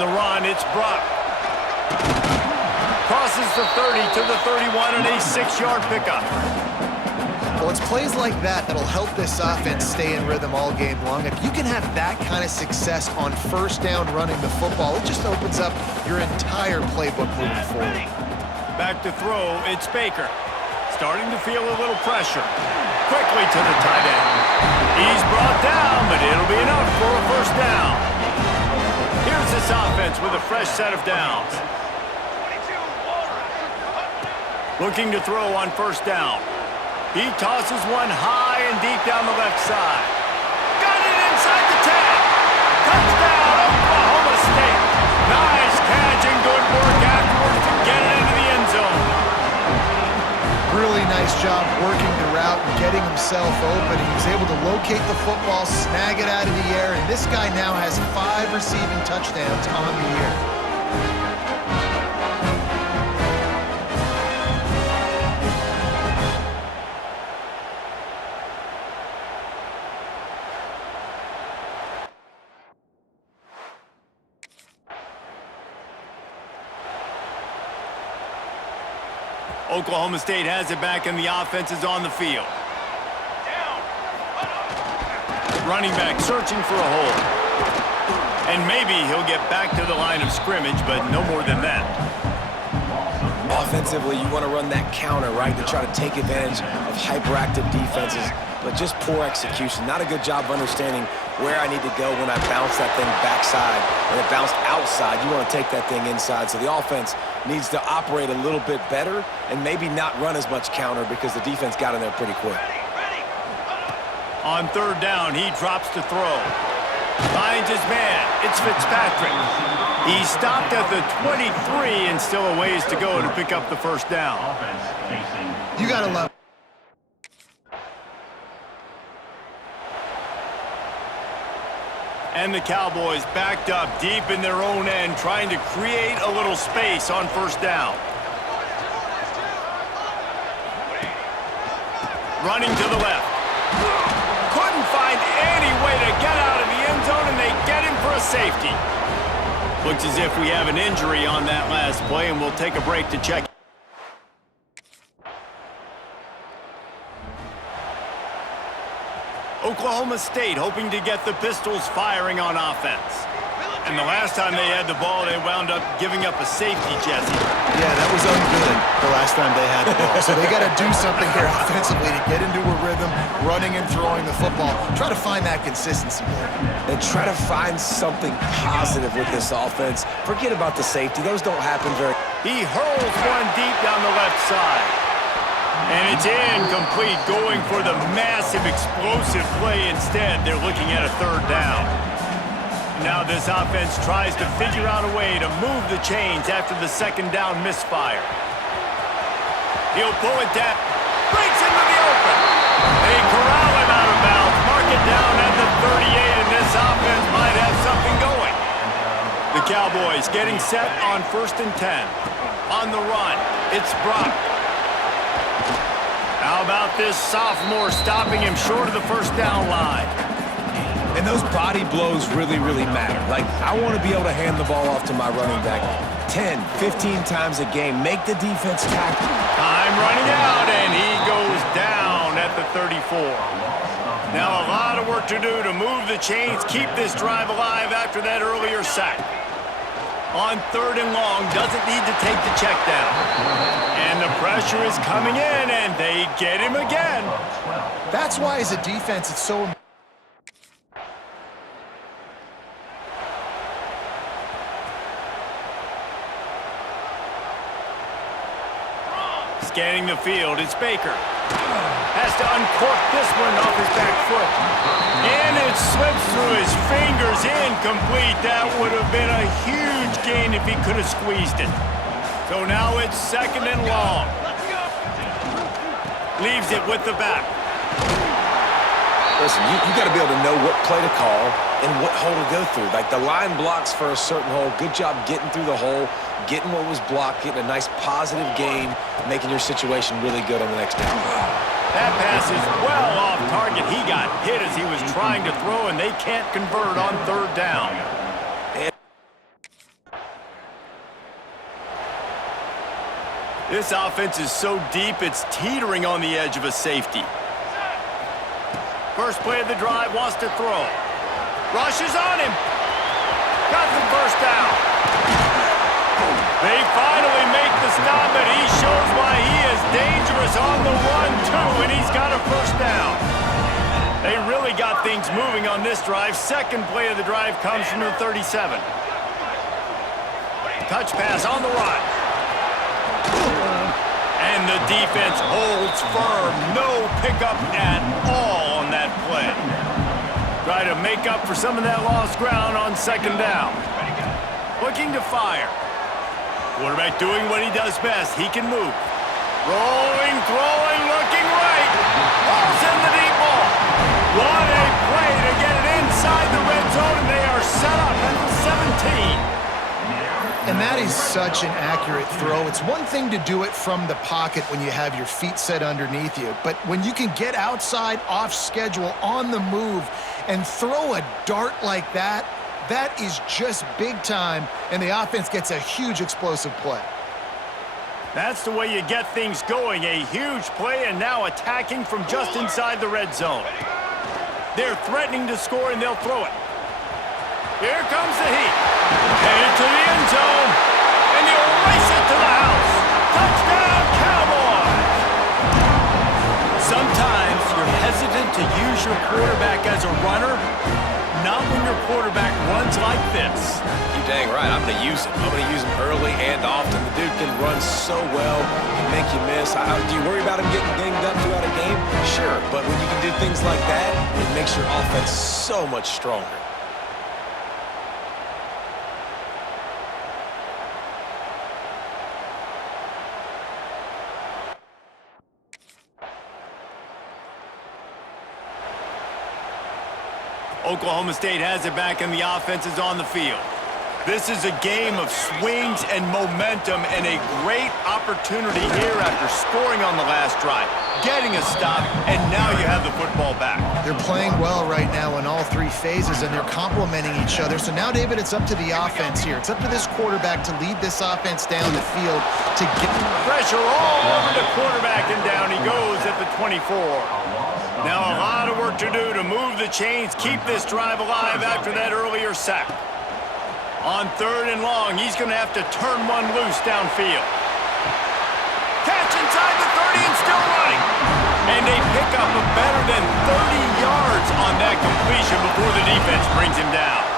the run, it's Brock. Crosses the 30 to the 31 and a 6-yard pickup. Well, it's plays like that that'll help this offense stay in rhythm all game long. If you can have that kind of success on first down running the football, it just opens up your entire playbook moving forward. Back to throw, it's Baker. Starting to feel a little pressure. Quickly to the tight end. He's brought down, but it'll be enough for a first down. Here's this offense with a fresh set of downs. Looking to throw on first down. He tosses one high and deep down the left side. Got it inside the 10. Touchdown, Oklahoma State. Nice catch and good work afterwards to get it into the end zone. Really nice job working the route and getting himself open. He was able to locate the football, snag it out of the air, and this guy now has 5 receiving touchdowns on the year. Oklahoma State has it back and the offense is on the field. Running back searching for a hole. And maybe he'll get back to the line of scrimmage, but no more than that. Offensively, you want to run that counter, right, to try to take advantage of hyperactive defenses, but just poor execution. Not a good job of understanding where I need to go when I bounce that thing backside. When it bounced outside, you want to take that thing inside. So the offense needs to operate a little bit better and maybe not run as much counter because the defense got in there pretty quick. On third down, he drops to throw. Finds his man. It's Fitzpatrick. He stopped at the 23 and still a ways to go to pick up the first down. You got to love it. And the Cowboys backed up deep in their own end, trying to create a little space on first down. Running to the left. Couldn't find any way to get out of the end zone, and they get him for a safety. Looks as if we have an injury on that last play, and we'll take a break to check. Oklahoma State hoping to get the Pistols firing on offense. And the last time they had the ball, they wound up giving up a safety, Jesse. Yeah, that was ungood the last time they had the ball. So they got to do something here offensively to get into a rhythm, running and throwing the football. Try to find that consistency there. And try to find something positive with this offense. Forget about the safety. Those don't happen very... He hurls one deep down the left side. And it's incomplete, going for the massive explosive play instead. They're looking at a third down. Now this offense tries to figure out a way to move the chains after the second down misfire. He'll pull it down. Breaks into the open. They corral him out of bounds. Mark it down at the 38, and this offense might have something going. The Cowboys getting set on 1st and 10. On the run, it's Brock. How about this sophomore stopping him short of the first down line? And those body blows really, really matter. Like, I want to be able to hand the ball off to my running back 10, 15 times a game. Make the defense tackle. Time running out, and he goes down at the 34. Now a lot of work to do to move the chains, keep this drive alive after that earlier sack. On 3rd and long, doesn't need to take the check down. And the pressure is coming in, and they get him again. That's why, as a defense, it's so important. Scanning the field, it's Baker. Has to uncork this one off his back foot. And it slips through his fingers, incomplete. That would have been a huge gain if he could have squeezed it. So now it's 2nd and long. Leaves it with the back. Listen, you got to be able to know what play to call and what hole to go through. Like, the line blocks for a certain hole. Good job getting through the hole, getting what was blocked, getting a nice positive gain, making your situation really good on the next down. That pass is well off target. He got hit as he was trying to throw, and they can't convert on 3rd down. This offense is so deep, it's teetering on the edge of a safety. First play of the drive, wants to throw. Rushes on him. Got the first down. They finally make the stop, but he shows why he is dangerous on the 1-2, and he's got a first down. They really got things moving on this drive. Second play of the drive comes from the 37. Touch pass on the run. And the defense holds firm. No pickup at all on that play. Try to make up for some of that lost ground on second down. Looking to fire. Quarterback doing what he does best. He can move. Rolling, throwing, looking right. Balls in the deep ball. What a play to get it inside the red zone, and they are set up at the 17. And that is such an accurate throw. It's one thing to do it from the pocket when you have your feet set underneath you, but when you can get outside, off schedule, on the move, and throw a dart like that, that is just big time, and the offense gets a huge explosive play. That's the way you get things going. A huge play, and now attacking from just inside the red zone. They're threatening to score, and they'll throw it. Here comes the heat. Headed to the end zone, and he'll race it to the house. Touchdown, Cowboys! Sometimes you're hesitant to use your quarterback as a runner. Not when your quarterback runs like this. You're dang right. I'm going to use him. I'm going to use him early and often. The dude can run so well and make you miss. Do you worry about him getting dinged up throughout a game? Sure, but when you can do things like that, it makes your offense so much stronger. Oklahoma State has it back, and the offense is on the field. This is a game of swings and momentum, and a great opportunity here after scoring on the last drive, getting a stop, and now you have the football back. They're playing well right now in all three phases, and they're complementing each other. So now, David, it's up to the offense here. It's up to this quarterback to lead this offense down the field to get pressure all over the quarterback, and down he goes at the 24. Now a lot of work to do to move the chains, keep this drive alive after that earlier sack. On third and long, he's going to have to turn one loose downfield. Catch inside the 30 and still running. And they pick up a better than 30 yards on that completion before the defense brings him down.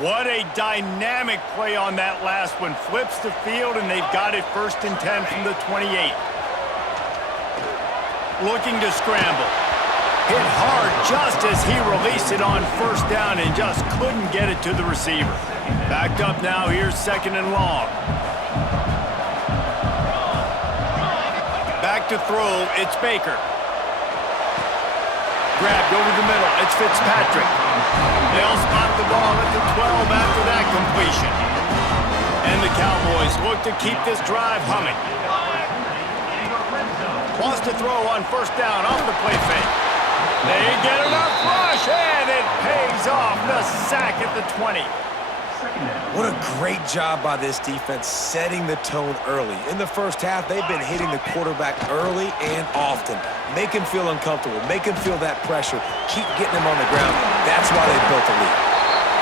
What a dynamic play on that last one. Flips the field, and they've got it 1st and 10 from the 28. Looking to scramble. Hit hard just as he released it on 1st down and just couldn't get it to the receiver. Backed up now, here's 2nd and long. Back to throw, it's Baker. Grabbed over the middle, it's Fitzpatrick. They'll spot the ball at the 12 after that completion. And the Cowboys look to keep this drive humming. Wants to throw on 1st down off the play fake. They get enough rush, and it pays off. The sack at the 20. What a great job by this defense setting the tone early. In the first half, they've been hitting the quarterback early and often. Make him feel uncomfortable. Make him feel that pressure. Keep getting him on the ground. That's why they built the lead.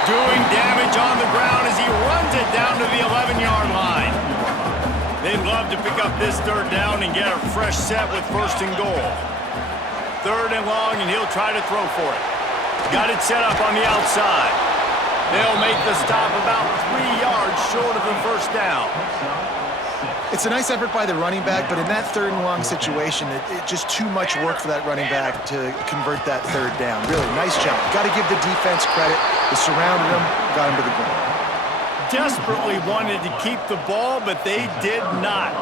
Doing damage on the ground as he runs it down to the 11-yard line. They'd love to pick up this 3rd down and get a fresh set with 1st and goal. 3rd and long, and he'll try to throw for it. Got it set up on the outside. They'll make the stop about 3 yards short of the 1st down. It's a nice effort by the running back, but in that 3rd and long situation, it's just too much work for that running back to convert that 3rd down. Really, nice job. Got to give the defense credit. They surrounded him, got him to the ground. Desperately wanted to keep the ball, but they did not.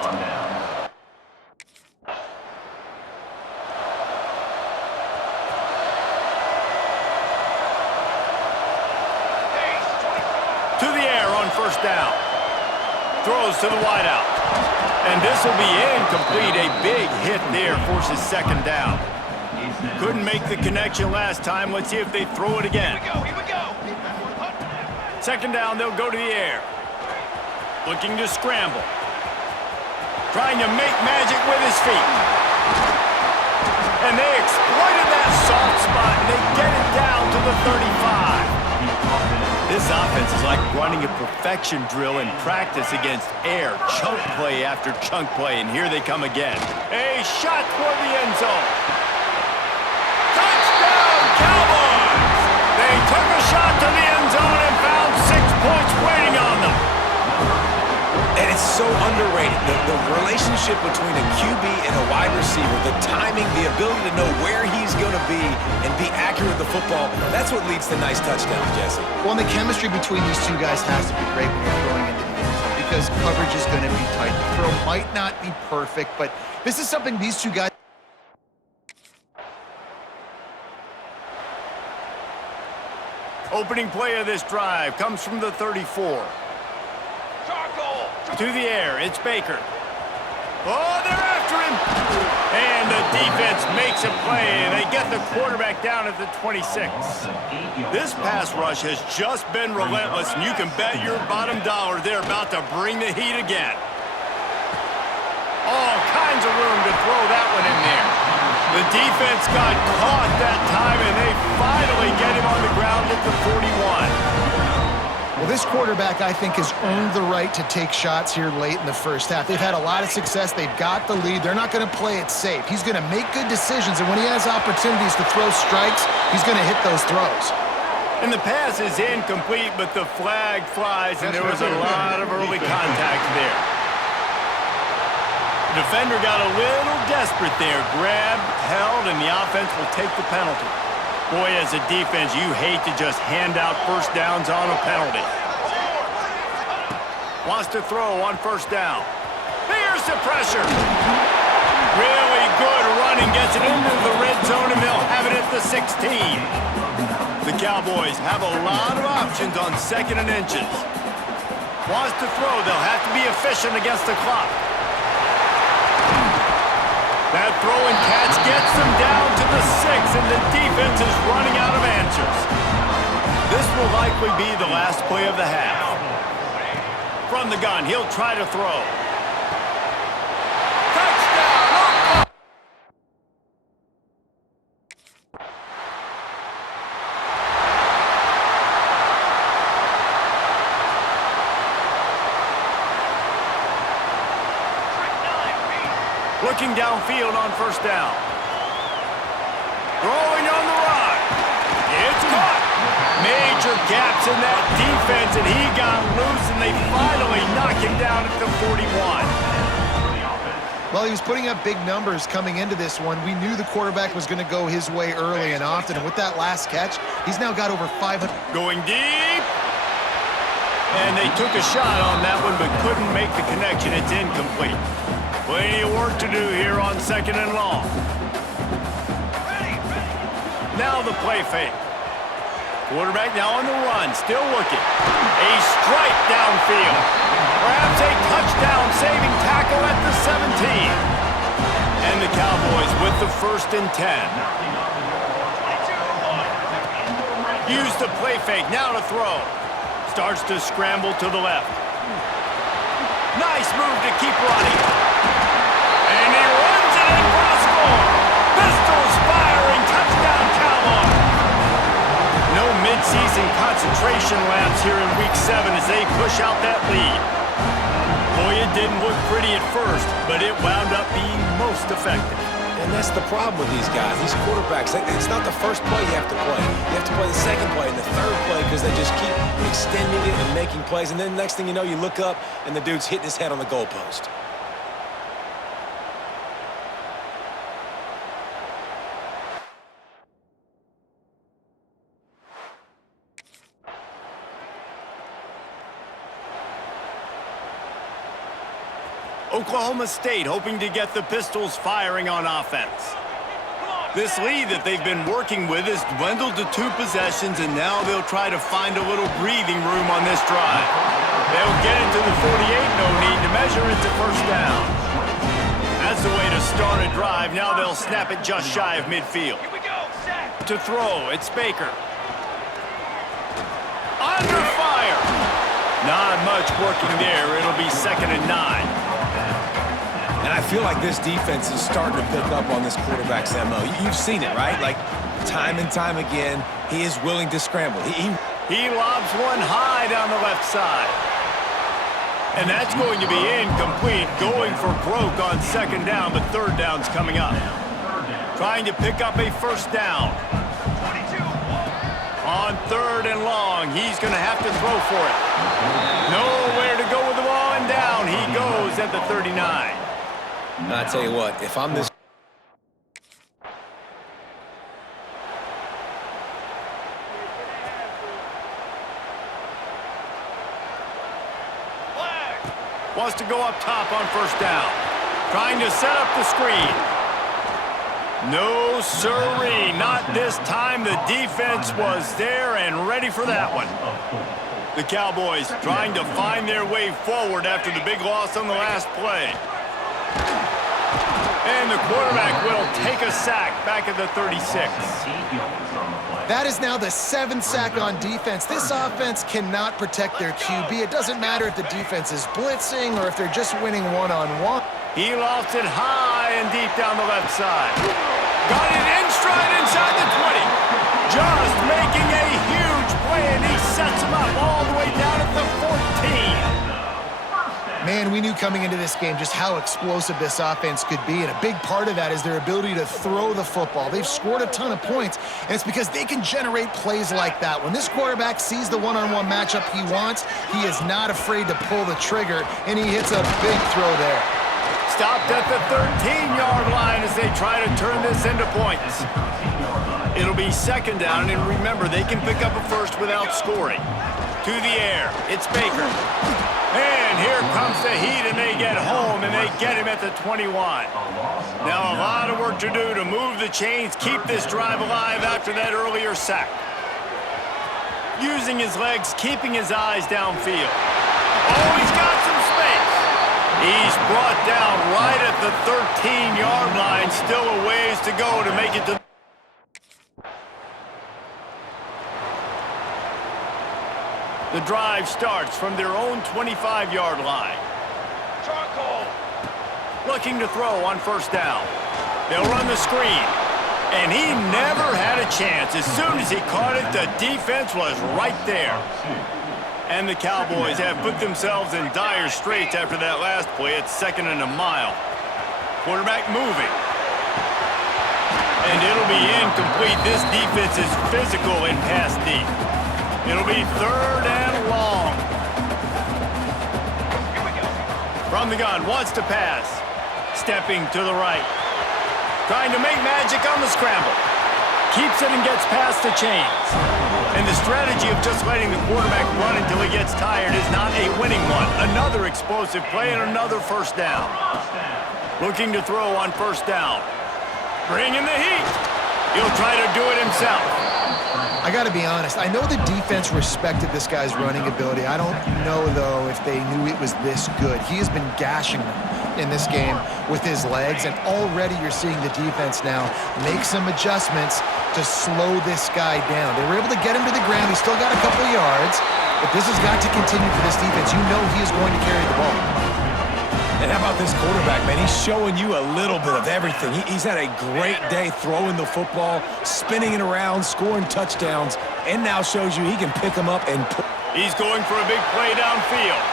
To the air on 1st down. throws to the wideout. And this will be incomplete. A big hit there forces second down. Couldn't make the connection last time. Let's see if they throw it again. Here we go. Second down, they'll go to the air. Looking to scramble. Trying to make magic with his feet. And they exploited that soft spot, and they get it down to the 35. This offense is like running a perfection drill in practice against air. Chunk play after chunk play, and here they come again. A shot toward the end zone. Touchdown, Cowboys! They took a shot to the end zone and found 6 points waiting on them. And it's so underrated. The relationship between a QB and a wide receiver, the timing, the ability to know where he's going to be and be accurate with the football, that's what leads to nice touchdowns, Jesse. Well, and the chemistry between these two guys has to be great when you're throwing into the end zone because coverage is going to be tight. The throw might not be perfect, but this is something these two guys... Opening play of this drive comes from the 34. To the air, it's Baker. Oh, they're after him! And the defense makes a play, and they get the quarterback down at the 26. This pass rush has just been relentless, and you can bet your bottom dollar they're about to bring the heat again. All kinds of room to throw that one in there. The defense got caught that time, and they finally get him on the ground at the 41. Well, this quarterback, I think, has earned the right to take shots here late in the first half. They've had a lot of success. They've got the lead. They're not going to play it safe. He's going to make good decisions, and when he has opportunities to throw strikes, he's going to hit those throws. And the pass is incomplete, but the flag flies, and there was a lot of early contact there. The defender got a little desperate there. Grabbed, held, and the offense will take the penalty. Boy, as a defense, you hate to just hand out first downs on a penalty. Wants to throw on first down. Here's the pressure. Really good running, gets it into the red zone, and they'll have it at the 16. The Cowboys have a lot of options on second and inches. Wants to throw. They'll have to be efficient against the clock. That throw and catch gets them down to the 6, and the defense is running out of answers. This will likely be the last play of the half. From the gun, he'll try to throw. Touchdown! Looking downfield on first down. Throwing on the run. It's caught. Major gaps in that defense, and he got loose, and they finally knock him down at the 41. Well, he was putting up big numbers coming into this one. We knew the quarterback was going to go his way early and often, and with that last catch, he's now got over 500. Going deep. And they took a shot on that one, but couldn't make the connection. It's incomplete. Plenty of work to do here on second and long. Now the play fake. Quarterback now on the run, still looking. A strike downfield. Perhaps a touchdown-saving tackle at the 17. And the Cowboys with the 1st and 10. Use the play fake, now to throw. Starts to scramble to the left. Nice move to keep running. And he runs it in for a score. Pistols firing, touchdown Cowboys. No mid-season concentration laps here in Week 7 as they push out that lead. Boy, it didn't look pretty at first, but it wound up being most effective. And that's the problem with these guys, these quarterbacks. It's not the first play you have to play. You have to play the second play and the third play because they just keep extending it and making plays. And then next thing you know, you look up and the dude's hitting his head on the goalpost. Oklahoma State hoping to get the Pistols firing on offense. This lead that they've been working with has dwindled to 2 possessions, and now they'll try to find a little breathing room on this drive. They'll get it to the 48, no need to measure it to first down. That's the way to start a drive. Now they'll snap it just shy of midfield. Here we go, set. To throw, it's Baker. Under fire! Not much working there. It'll be 2nd and 9. And I feel like this defense is starting to pick up on this quarterback's MO. You've seen it, right? Like, time and time again, he is willing to scramble. He lobs one high down the left side. And that's going to be incomplete, going for broke on 2nd down, but 3rd down's coming up. Trying to pick up a first down. 22. On 3rd and long, he's going to have to throw for it. Nowhere to go with the ball, and down he goes at the 39. I tell you what, if I'm this... Wants to go up top on first down. Trying to set up the screen. No sirree, not this time. The defense was there and ready for that one. The Cowboys trying to find their way forward after the big loss on the last play. And the quarterback will take a sack back at the 36. That is now the 7th sack on defense. This offense cannot protect their QB. It doesn't matter if the defense is blitzing or if they're just winning one-on-one. He lofts it high and deep down the left side. Got it in stride inside the 20. Just making a huge play, and he sets him up all the way down at the 14. Man, we knew coming into this game just how explosive this offense could be, and a big part of that is their ability to throw the football. They've scored a ton of points, and it's because they can generate plays like that. When this quarterback sees the one-on-one matchup he wants, he is not afraid to pull the trigger, and he hits a big throw there. Stopped at the 13-yard line as they try to turn this into points. It'll be 2nd down, and remember, they can pick up a first without scoring. To the air, it's Baker. And here comes the heat, and they get home, and they get him at the 21. Now a lot of work to do to move the chains, keep this drive alive after that earlier sack. Using his legs, keeping his eyes downfield. Oh, he's got some space. He's brought down right at the 13-yard line. Still a ways to go to make it to... The drive starts from their own 25-yard line. Charcoal. Looking to throw on first down. They'll run the screen. And he never had a chance. As soon as he caught it, the defense was right there. And the Cowboys have put themselves in dire straits after that last play. It's 2nd and a mile. Quarterback moving. And it'll be incomplete. This defense is physical and pass deep. It'll be 3rd and long. Here we go. From the gun, wants to pass. Stepping to the right. Trying to make magic on the scramble. Keeps it and gets past the chains. And the strategy of just letting the quarterback run until he gets tired is not a winning one. Another explosive play and another first down. Looking to throw on first down. Bringing the heat. He'll try to do it himself. I got to be honest. I know the defense respected this guy's running ability. I don't know, though, if they knew it was this good. He has been gashing them in this game with his legs, and already you're seeing the defense now make some adjustments to slow this guy down. They were able to get him to the ground. He's still got a couple yards, but this has got to continue for this defense. You know he is going to carry the ball. And how about this quarterback, man? He's showing you a little bit of everything. He's had a great day throwing the football, spinning it around, scoring touchdowns, and now shows you he can pick them up and... He's going for a big play downfield.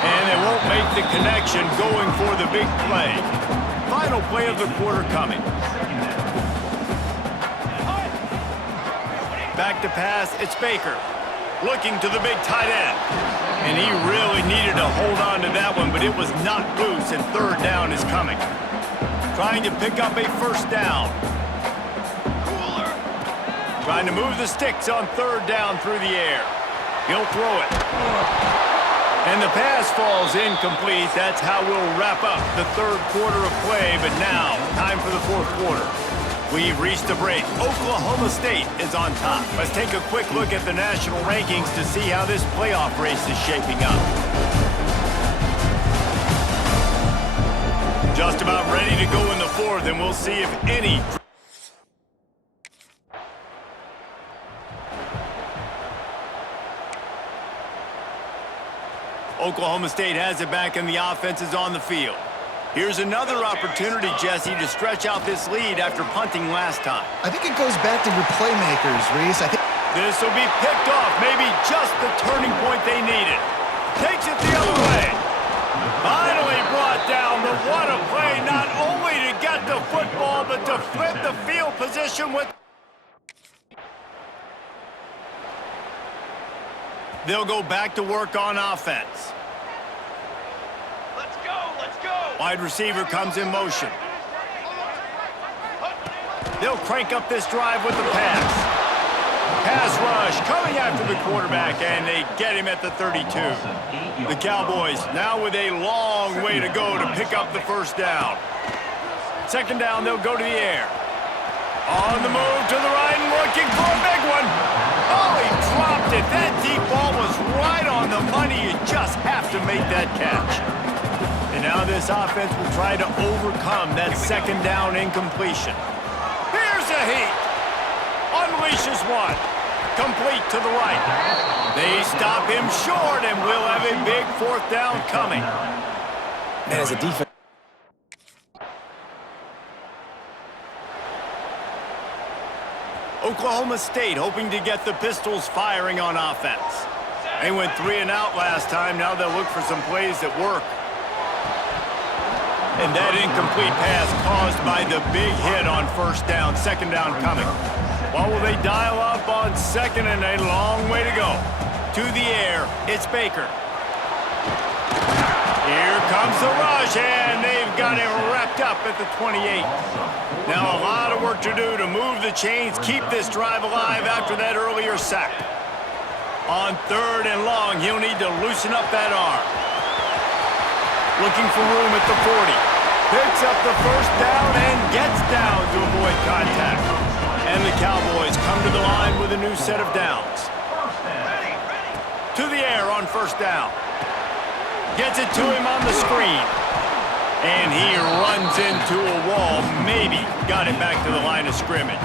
And they won't make the connection going for the big play. Final play of the quarter coming. Back to pass, it's Baker. Looking to the big tight end. And he really needed to hold on to that one, but it was not loose, and 3rd down is coming. Trying to pick up a first down. Cooler. Trying to move the sticks on 3rd down through the air. He'll throw it. And the pass falls incomplete. That's how we'll wrap up the 3rd quarter of play, but now, time for the 4th quarter. We've reached the break. Oklahoma State is on top. Let's take a quick look at the national rankings to see how this playoff race is shaping up. Just about ready to go in the fourth, and we'll see if any... Oklahoma State has it back, and the offense is on the field. Here's another opportunity, Jesse, to stretch out this lead after punting last time. I think it goes back to your playmakers, Reese. This will be picked off, maybe just the turning point they needed. Takes it the other way. Finally brought down, but what a play, not only to get the football, but to flip the field position with... They'll go back to work on offense. Let's go, let's go. Wide receiver comes in motion. They'll crank up this drive with the pass. Pass rush coming after the quarterback, and they get him at the 32. The Cowboys now with a long way to go to pick up the first down. Second down, they'll go to the air. On the move to the right and looking for a big one. Oh, he dropped it. That deep ball was right on the money. You just have to make that catch. And now this offense will try to overcome that second down incompletion. Here's a heat. Unleashes one. Complete to the right. They stop him short, and we'll have a big fourth down coming. Man, as a defense. Oklahoma State hoping to get the Pistols firing on offense. They went 3 and out last time. Now they'll look for some plays that work. And that incomplete pass caused by the big hit on first down. Second down coming. Well, will they dial up on second, and a long way to go. To the air, it's Baker. Here comes the rush, and they've got him wrapped up at the 28. Now a lot of work to do to move the chains, keep this drive alive after that earlier sack. On third and long, he'll need to loosen up that arm. Looking for room at the 40. Picks up the first down and gets down to avoid contact. And the Cowboys come to the line with a new set of downs. To the air on first down. Gets it to him on the screen. And he runs into a wall. Maybe got it back to the line of scrimmage.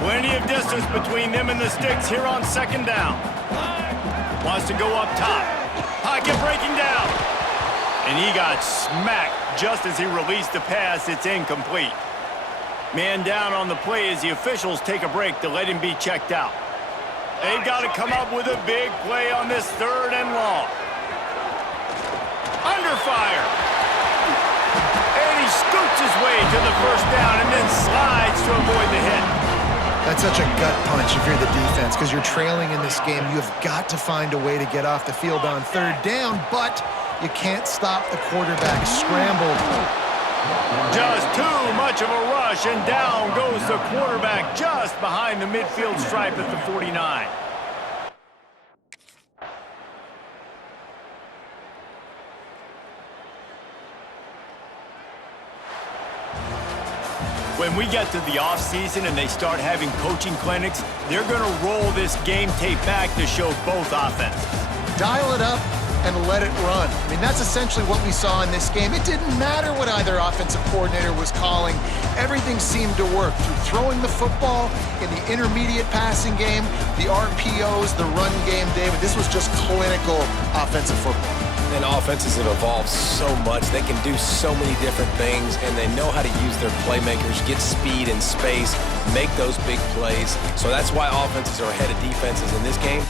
Plenty of distance between them and the sticks here on second down. Wants to go up top. Pocket breaking down. And he got smacked just as he released the pass. It's incomplete. Man down on the play as the officials take a break to let him be checked out. They've got to come up with a big play on this third and long. Under fire. And he scoots his way to the first down and then slides to avoid the hit. That's such a gut punch if you're the defense, because you're trailing in this game. You have got to find a way to get off the field on third down, but you can't stop the quarterback scramble. Just too much of a rush, and down goes the quarterback just behind the midfield stripe at the 49. When we get to the offseason and they start having coaching clinics, they're going to roll this game tape back to show both offenses. Dial it up and let it run. I mean, that's essentially what we saw in this game. It didn't matter what either offensive coordinator was calling. Everything seemed to work through throwing the football, in the intermediate passing game, the RPOs, the run game, David. This was just clinical offensive football. And offenses have evolved so much. They can do so many different things, and they know how to use their playmakers, get speed and space, make those big plays. So that's why offenses are ahead of defenses in this game.